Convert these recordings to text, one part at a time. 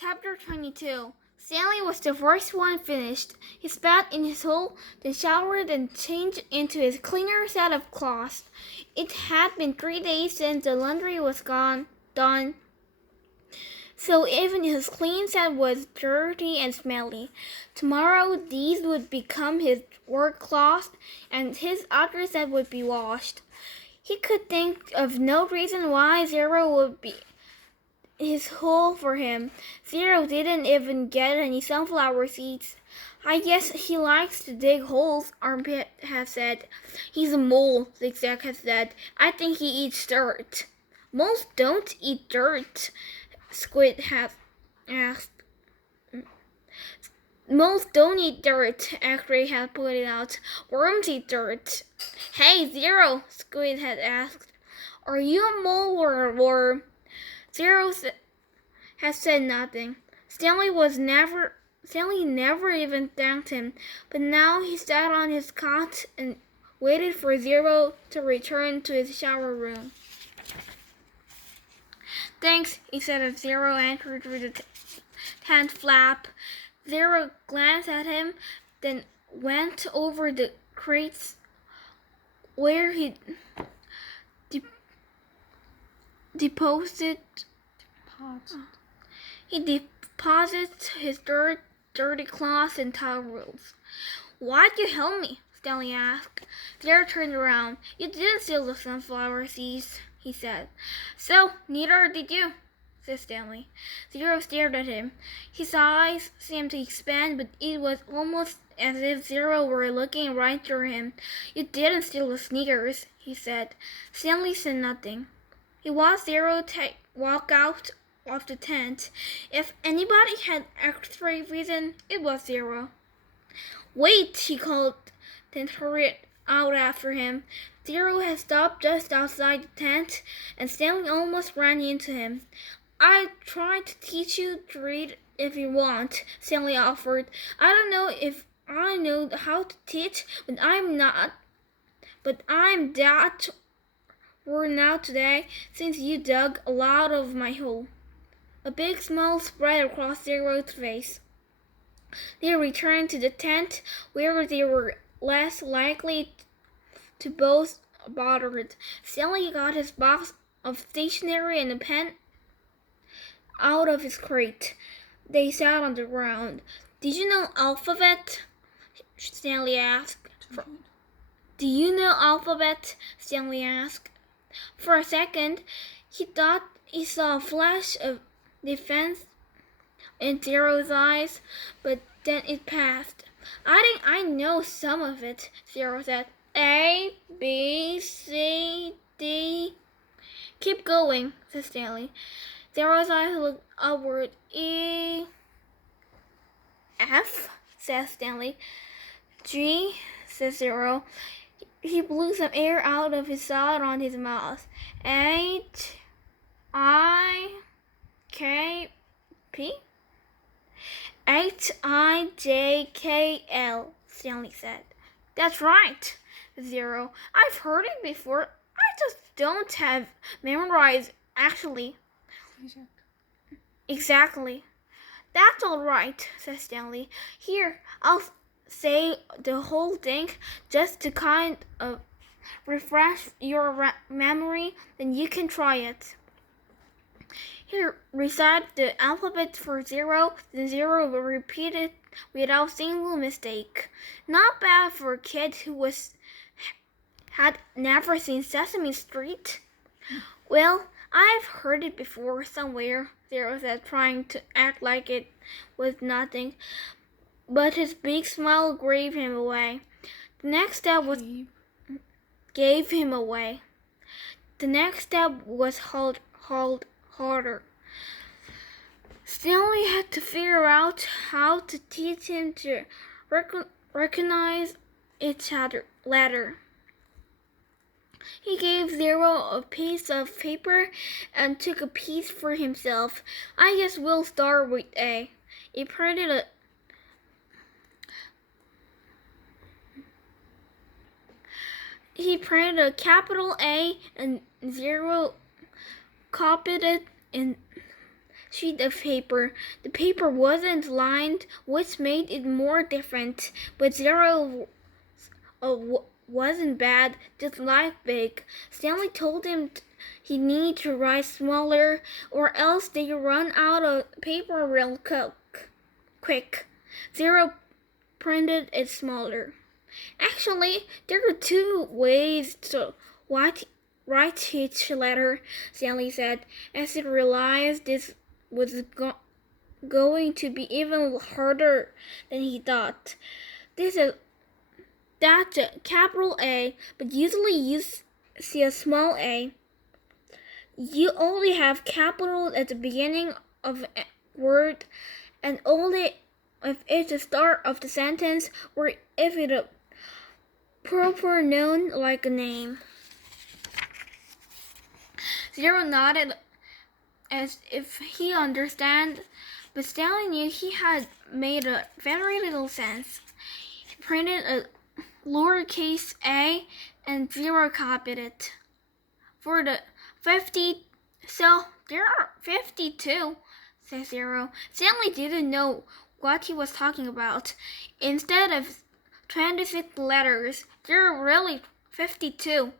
Chapter 22. Stanley was the first one finished. He spat in his hole, then showered and changed into his cleaner set of clothes. It had been 3 days since the laundry was done, so even his clean set was dirty and smelly. Tomorrow these would become his work clothes, and his other set would be washed. He could think of no reason why Zero would be his hole for him. Zero didn't even get any sunflower seeds. I guess he likes to dig holes, Armpit had said. He's a mole, Zigzag had said. I think he eats dirt. Moles don't eat dirt, Squid had asked. Moles don't eat dirt, X-Ray had pointed out. Worms eat dirt. Hey, Zero, Squid had asked. Are you a mole or a worm? Zero had said nothing. Stanley never even thanked him, but now he sat on his cot and waited for Zero to return to his shower room. Thanks, he said as Zero entered through the tent flap. Zero glanced at him, then went over the crates where he deposited his dirty cloths and towels. Why'd you help me? Stanley asked. Zero turned around. You didn't steal the sunflower seeds, he said. So, neither did you, said Stanley. Zero stared at him. His eyes seemed to expand, but it was almost as if Zero were looking right through him. You didn't steal the sneakers, he said. Stanley said nothing. He watched Zero walk out of the tent. If anybody had extra reason, it was Zero. Wait, he called, then hurried out after him. Zero had stopped just outside the tent, and Stanley almost ran into him. I tried to teach you to read if you want, Stanley offered. I don't know if I know how to teach, but I'm that worn out today since you dug a lot of my hole. A big smile spread across Zero's face. They returned to the tent, where they were less likely to both bothered. Stanley got his box of stationery and a pen out of his crate. They sat on the ground. Did you know alphabet? Stanley asked. Do you know alphabet? Stanley asked. For a second, he thought he saw a flash of defense in Zero's eyes, but then it passed. I think I know some of it, Zero said. A, B, C, D. Keep going, said Stanley. Zero's eyes looked upward. E, F, said Stanley. G, said Zero. He blew some air out of his side on his mouth. H, I, K, P? H-I-J-K-L, Stanley said. That's right, Zero. I've heard it before. I just don't have memorized, actually. Exactly. That's all right, said Stanley. Here, I'll say the whole thing just to kind of refresh your memory, then you can try it. Here, recite the alphabet for Zero, then Zero will repeat it without a single mistake. Not bad for a kid who had never seen Sesame Street. Well, I've heard it before somewhere, Zero said, trying to act like it was nothing. But his big smile gave him away. The next step was harder. Stanley had to figure out how to teach him to recognize each letter. He gave Zero a piece of paper and took a piece for himself. I guess we'll start with A. He printed a capital A, and Zero copied it in sheet of paper. The paper wasn't lined, which made it more different, but Zero wasn't bad, just life big. Stanley told him he needed to write smaller, or else they run out of paper real quick. Zero printed it smaller. Actually, there are two ways to write each letter, Stanley said, as he realized this was going to be even harder than he thought. That's a capital A, but usually you see a small a. You only have capitals at the beginning of a word, and only if it's the start of the sentence, or if it's a proper noun like a name. Zero nodded as if he understood, but Stanley knew he had made a very little sense. He printed a lowercase a, and Zero copied it. For the 50, so there are 52, said Zero. Stanley didn't know what he was talking about. Instead of 26 letters, there are really 52.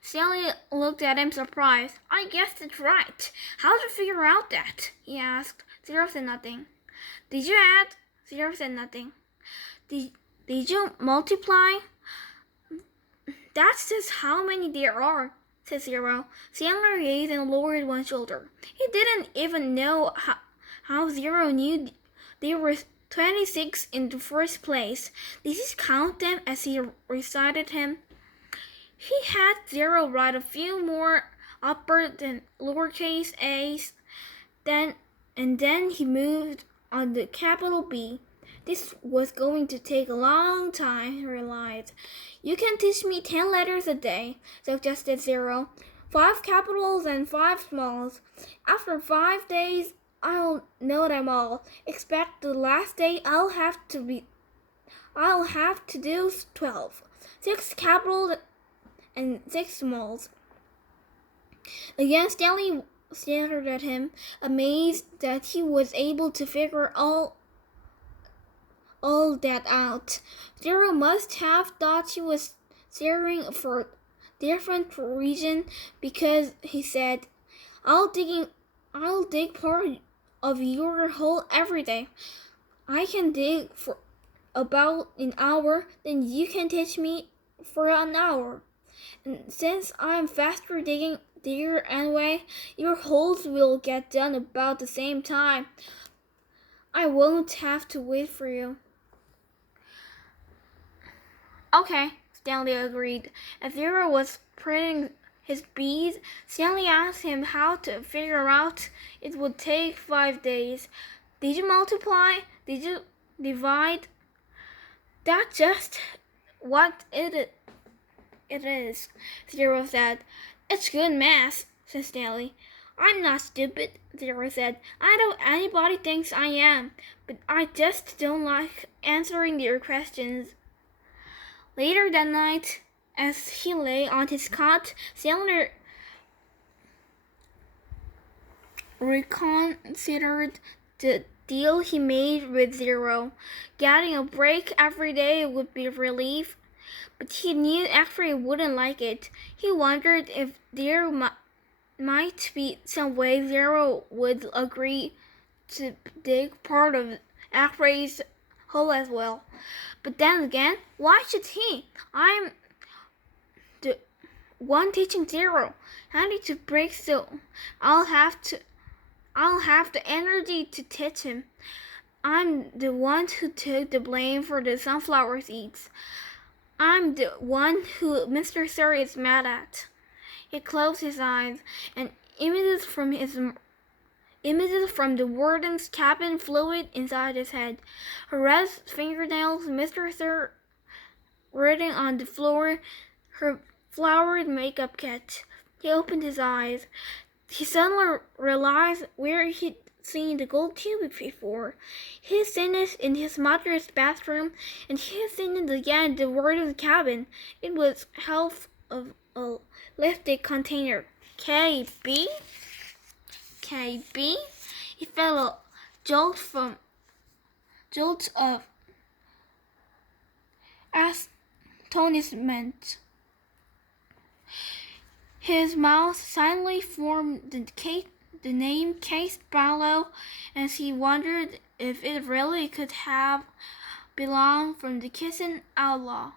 Stanley looked at him surprised. I guessed it right. How did you figure out that? He asked. Zero said nothing. Did you add? Zero said nothing. Did you multiply? That's just how many there are, said Zero. Stanley raised and lowered one shoulder. He didn't even know how Zero knew there were 26 in the first place. Did he count them as he recited him? He had Zero write a few more upper than lowercase a's, and then he moved on the capital B. This was going to take a long time, he realized. You can teach me 10 letters a day, suggested Zero. 5 capitals and 5 smalls. After 5 days, I'll know them all. Expect the last day I'll have to do 12. 6 capitals and 6 smalls. Again, Stanley stared at him, amazed that he was able to figure all that out. Zero must have thought he was staring for a different reason, because he said, I'll dig part of your hole every day. I can dig for about an hour, then you can teach me for an hour. And since I'm faster digging there anyway, your holes will get done about the same time. I won't have to wait for you. Okay, Stanley agreed. As Zero was printing his beads, Stanley asked him how to figure out it would take 5 days. Did you multiply? Did you divide? That's just what it is, Zero said. It's good math, said Stanley. I'm not stupid, Zero said. I know anybody thinks I am, but I just don't like answering their questions. Later that night, as he lay on his cot, Stanley reconsidered the deal he made with Zero. Getting a break every day would be a relief, but he knew Avery wouldn't like it. He wondered if there might be some way Zero would agree to dig part of Avery's hole as well. But then again, why should he? I'm the one teaching Zero. I need to break, so I'll have the energy to teach him. I'm the one who took the blame for the sunflower seeds. I'm the one who Mr. Sir is mad at. He closed his eyes, and images from the warden's cabin flew inside his head. Her red fingernails, Mr. Sir written on the floor, her flowered makeup kit. He opened his eyes. He suddenly realized where he'd seen the gold tube before. He'd seen it in his mother's bathroom, and he'd seen it again in the warden's cabin. It was half of a lipstick container. KB? He felt a jolt of astonishment. His mouth silently formed the name Case Barlow, as he wondered if it really could have belonged from the kissing outlaw.